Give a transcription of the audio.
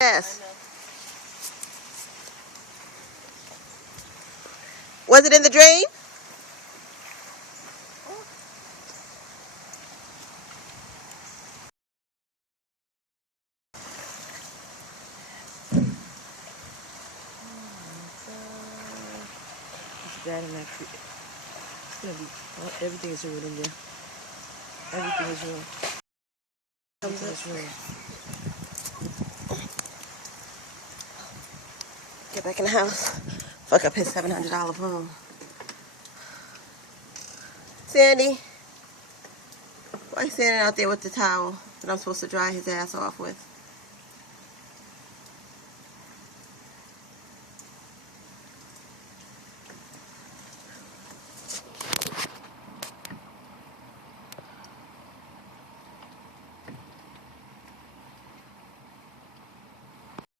Yes. Was it in the drain? It's bad in that creek. It's gonna be, well, everything is ruined in there. Everything is ruined. Everything is ruined. Get back in the house. Fuck up his $700 phone. Sandy, why are you standing out there with the towel that I'm supposed to dry his ass off with?